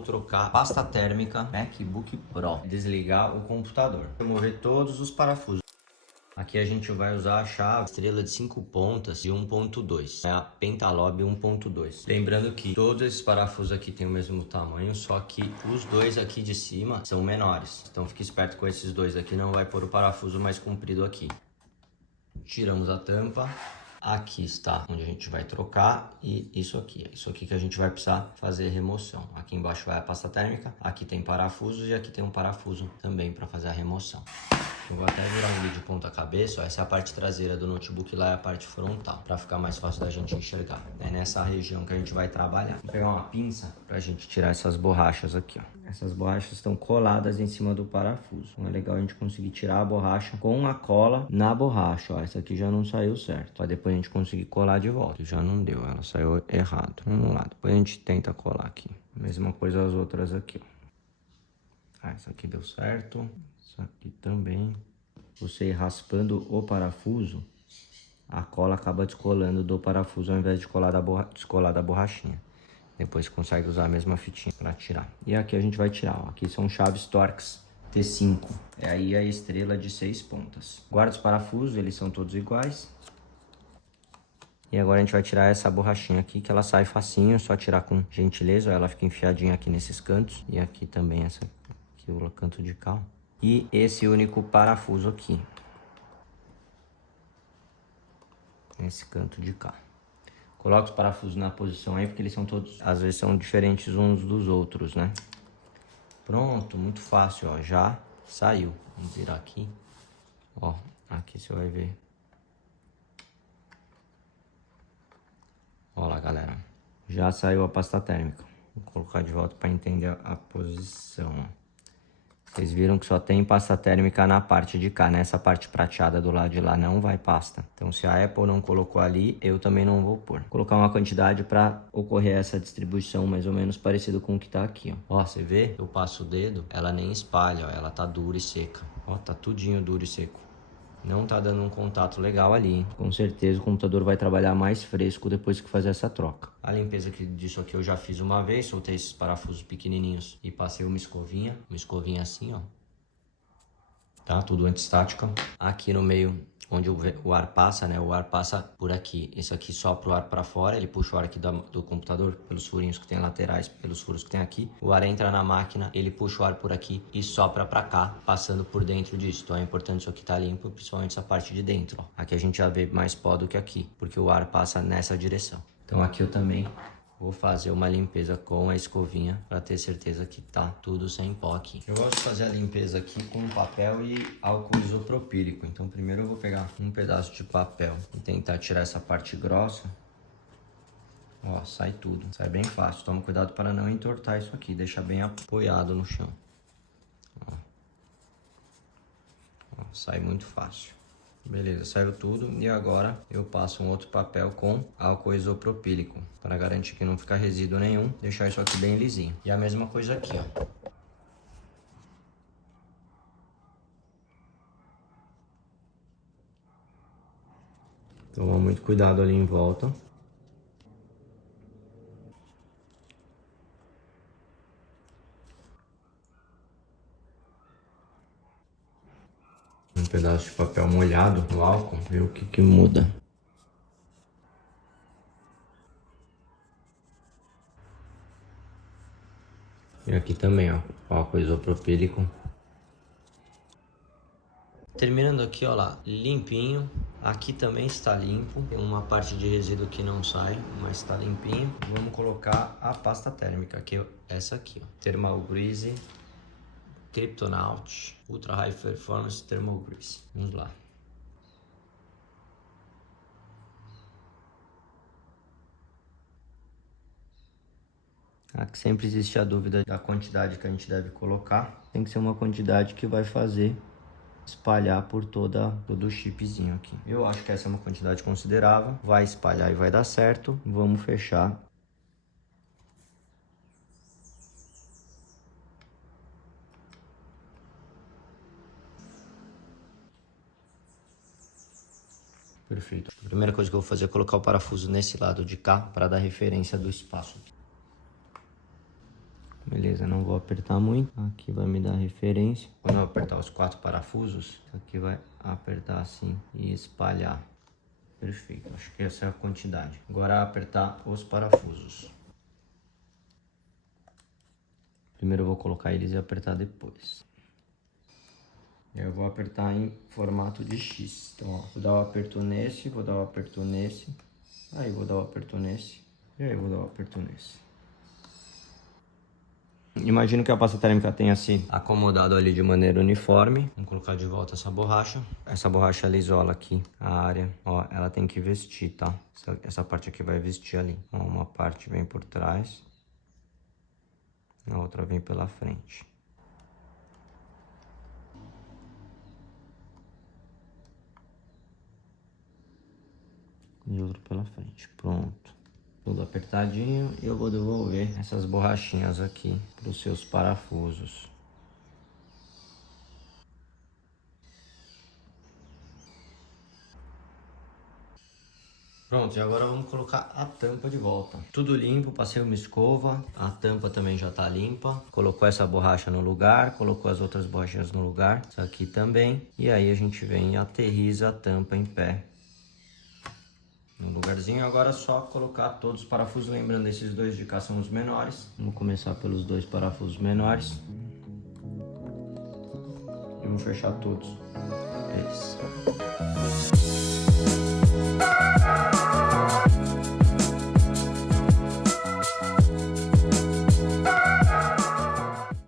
vou trocar a pasta térmica MacBook Pro. Desligar o computador. Remover todos os parafusos. Aqui a gente vai usar a chave estrela de 5 pontas de 1.2, é a Pentalob 1.2. Lembrando que todos esses parafusos aqui têm o mesmo tamanho, só que os dois aqui de cima são menores. Então fique esperto com esses dois aqui, não vai pôr o parafuso mais comprido aqui. Tiramos a tampa. Aqui está onde a gente vai trocar e isso aqui que a gente vai precisar fazer remoção. Aqui embaixo vai a pasta térmica, aqui tem parafusos e aqui tem um parafuso também para fazer a remoção. Eu vou até virar um vídeo de ponta cabeça, ó, essa é a parte traseira do notebook, lá é a parte frontal, para ficar mais fácil da gente enxergar. É nessa região que a gente vai trabalhar. Vou pegar uma pinça para a gente tirar essas borrachas aqui, ó. Essas borrachas estão coladas em cima do parafuso. Então é legal a gente conseguir tirar a borracha com a cola na borracha, ó. Essa aqui já não saiu certo, para depois a gente conseguir colar de volta. Já não deu, ela saiu errado. Vamos lá, depois a gente tenta colar aqui. Mesma coisa as outras aqui, ó. Essa aqui deu certo. Isso aqui também. Você ir raspando o parafuso, a cola acaba descolando do parafuso ao invés de descolar da borrachinha. Depois você consegue usar a mesma fitinha para tirar. E aqui a gente vai tirar, ó. Aqui são chaves Torx T5. É aí a estrela de 6 pontas. Guarda os parafusos, eles são todos iguais. E agora a gente vai tirar essa borrachinha aqui, que ela sai facinho, só tirar com gentileza. Ela fica enfiadinha aqui nesses cantos. E aqui também essa aqui, o canto de cá. E esse único parafuso aqui. Esse canto de cá. Coloca os parafusos na posição aí, porque eles são todos, às vezes são diferentes uns dos outros, né? Pronto, muito fácil, ó, já saiu. Vamos virar aqui. Ó, aqui você vai ver. Olha lá, galera. Já saiu a pasta térmica. Vou colocar de volta para entender a posição, ó. Vocês viram que só tem pasta térmica na parte de cá, nessa parte prateada do lado de lá não vai pasta. Então se a Apple não colocou ali, eu também não vou pôr. Vou colocar uma quantidade para ocorrer essa distribuição mais ou menos parecido com o que tá aqui, ó. Ó, você vê? Eu passo o dedo, ela nem espalha, ó, ela tá dura e seca. Ó, tá tudinho duro e seco. Não tá dando um contato legal ali, hein? Com certeza o computador vai trabalhar mais fresco depois que fazer essa troca. A limpeza disso aqui eu já fiz uma vez, soltei esses parafusos pequenininhos e passei uma escovinha assim, ó. Tá? Tudo antistática. Aqui no meio, onde o ar passa, né? O ar passa por aqui. Esse aqui sopra o ar para fora, ele puxa o ar aqui do computador pelos furinhos que tem laterais, pelos furos que tem aqui. O ar entra na máquina, ele puxa o ar por aqui e sopra para cá, passando por dentro disso. Então é importante isso aqui estar limpo, principalmente essa parte de dentro, ó. Aqui a gente já vê mais pó do que aqui, porque o ar passa nessa direção. Então aqui eu também vou fazer uma limpeza com a escovinha para ter certeza que tá tudo sem pó aqui. Eu gosto de fazer a limpeza aqui com papel e álcool isopropílico. Então primeiro eu vou pegar um pedaço de papel e tentar tirar essa parte grossa. Ó, sai tudo. Sai bem fácil. Toma cuidado para não entortar isso aqui. Deixa bem apoiado no chão. Ó. Ó, sai muito fácil. Beleza, saiu tudo e agora eu passo um outro papel com álcool isopropílico para garantir que não fica resíduo nenhum, deixar isso aqui bem lisinho. E a mesma coisa aqui, ó. Toma muito cuidado ali em volta. Um pedaço de papel molhado no álcool, ver o que muda. E aqui também, ó, álcool isopropílico. Terminando aqui, ó lá, limpinho. Aqui também está limpo. Tem uma parte de resíduo que não sai, mas está limpinho. Vamos colocar a pasta térmica, que é essa aqui, ó. Thermal Grease Kryptonaut Ultra High Performance Thermal Grease. Vamos lá. Aqui sempre existe a dúvida da quantidade que a gente deve colocar. Tem que ser uma quantidade que vai fazer espalhar por todo o chipzinho aqui. Eu acho que essa é uma quantidade considerável. Vai espalhar e vai dar certo. Vamos fechar. Perfeito. A primeira coisa que eu vou fazer é colocar o parafuso nesse lado de cá para dar referência do espaço. Beleza, não vou apertar muito. Aqui vai me dar referência. Quando eu apertar os 4 parafusos, isso aqui vai apertar assim e espalhar. Perfeito, acho que essa é a quantidade. Agora apertar os parafusos. Primeiro eu vou colocar eles e apertar depois. Eu vou apertar em formato de X. Então, ó, vou dar um aperto nesse, vou dar um aperto nesse. Aí vou dar um aperto nesse. E aí vou dar um aperto nesse. Imagino que a pasta térmica tenha se acomodado ali de maneira uniforme. Vamos colocar de volta essa borracha. Essa borracha ela isola aqui a área. Ó, ela tem que vestir, tá? Essa parte aqui vai vestir ali. Ó, uma parte vem por trás. A outra vem pela frente. E outro pela frente. Pronto. Tudo apertadinho. E eu vou devolver essas borrachinhas aqui para os seus parafusos. Pronto, e agora vamos colocar a tampa de volta. Tudo limpo, passei uma escova, a tampa também já tá limpa. Colocou essa borracha no lugar, colocou as outras borrachas no lugar, isso aqui também. E aí a gente vem e aterriza a tampa em pé no lugarzinho. Agora é só colocar todos os parafusos, lembrando, esses dois de cá são os menores. Vamos começar pelos 2 parafusos menores. E vamos fechar todos eles.